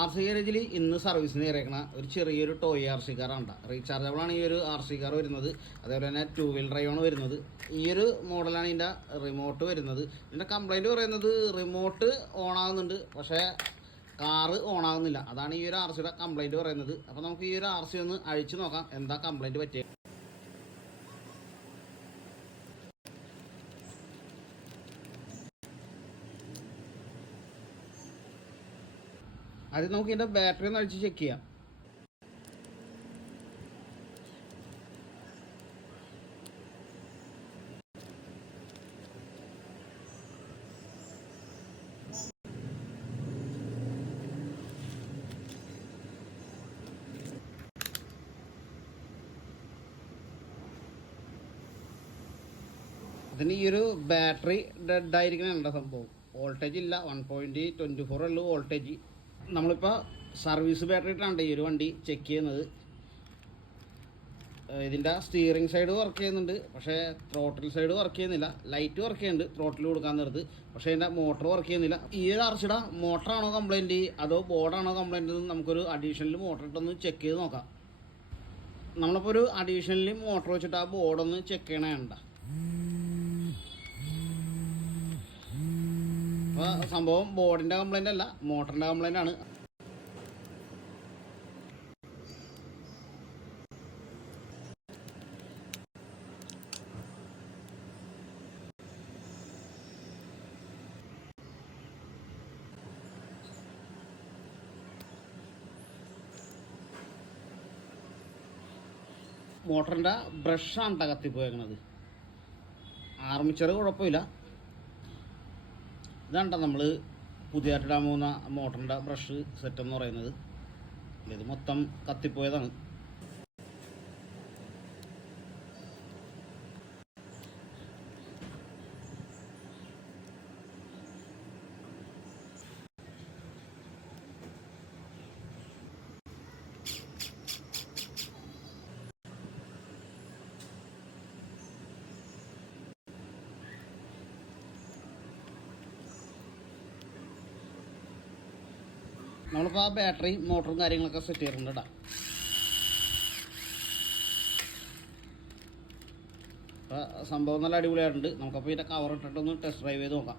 R C ഗാരേജിൽ ഇന്ന് സർവീസിന് കയറിയേക്കണ ഒരു ചെറിയൊരു ടോയ് ആർ സി കാറാണ്. റീചാർജബിൾ ആണ് ഈ ഒരു ആർ സി കാർ വരുന്നത്. അതേപോലെ തന്നെ 2 വീൽ ഡ്രൈവാണ് വരുന്നത്. ഈ ഒരു മോഡലാണ് ഇതിൻ്റെ റിമോട്ട് വരുന്നത്. ഇതിൻ്റെ കംപ്ലൈൻറ്റ് പറയുന്നത് റിമോട്ട് ഓണാകുന്നുണ്ട്, പക്ഷേ കാറ് ഓണാകുന്നില്ല. അതാണ് ഈ ഒരു ആർ സിയുടെ കംപ്ലൈൻറ്റ് പറയുന്നത്. അപ്പോൾ നമുക്ക് ഈ ഒരു ആർ സി ഒന്ന് അഴിച്ചു നോക്കാം, എന്താ കംപ്ലൈൻറ്റ് പറ്റിയത്. ആദ്യം നമുക്ക് ഇതിൻ്റെ ബാറ്ററി ഒന്ന് അഴിച്ച് ചെക്ക് ചെയ്യാം. അതിന് ഈ ഒരു ബാറ്ററി ഡെഡ് ആയിരിക്കണ സംഭവം. വോൾട്ടേജ് ഇല്ല, 1.24 ഉള്ളൂ വോൾട്ടേജ്. നമ്മളിപ്പോൾ സർവീസ് ബാറ്ററി ഇട്ടാണ് ഈ ഒരു വണ്ടി ചെക്ക് ചെയ്യുന്നത്. ഇതിൻ്റെ സ്റ്റിയറിംഗ് സൈഡ് വർക്ക് ചെയ്യുന്നുണ്ട്, പക്ഷേ ത്രോട്ടിൽ സൈഡ് വർക്ക് ചെയ്യുന്നില്ല. ലൈറ്റ് വർക്ക് ചെയ്യുന്നുണ്ട് ത്രോട്ടിൽ കൊടുക്കാൻ നേരത്ത്, പക്ഷേ ഇതിൻ്റെ മോട്ടർ വർക്ക് ചെയ്യുന്നില്ല. ഈ ഒരു ആർസിയുടെ മോട്ടറാണോ കംപ്ലൈൻറ്റ് അതോ ബോർഡാണോ കംപ്ലൈൻറ്റ് എന്ന് നമുക്കൊരു അഡീഷണൽ മോട്ടർ ഇട്ടൊന്ന് ചെക്ക് ചെയ്ത് നോക്കാം. നമ്മളിപ്പോൾ ഒരു അഡീഷണലി മോട്ടർ വെച്ചിട്ട് ആ ബോർഡൊന്ന് ചെക്ക് ചെയ്യണേണ്ട. അപ്പോൾ സംഭവം ബോർഡിൻ്റെ കംപ്ലൈൻ്റ് അല്ല, മോട്ടറിൻ്റെ കംപ്ലൈൻ്റ് ആണ്. മോട്ടറിൻ്റെ ബ്രഷാണ് കത്തിപ്പോയേക്കണത്. ആർമിച്ചർ കുഴപ്പമില്ല. ഇതാണ് നമ്മൾ പുതിയതായിട്ട് ഇടാൻ പോകുന്ന മോട്ടറിൻ്റെ ബ്രഷ് സെറ്റ് എന്ന് പറയുന്നത്. ഇത് മൊത്തം കത്തിപ്പോയതാണ്. നമ്മളിപ്പോൾ ആ ബാറ്ററി മോട്ടറും കാര്യങ്ങളൊക്കെ സെറ്റ് ചെയ്തിട്ടുണ്ട് കേട്ടോ. അപ്പോൾ സംഭവം നല്ല അടിപൊളിയായിട്ടുണ്ട്. നമുക്കപ്പോൾ ഇതിൻ്റെ കവർ ഇട്ടിട്ടൊന്ന് ടെസ്റ്റ് ഡ്രൈവ് ചെയ്ത് നോക്കാം.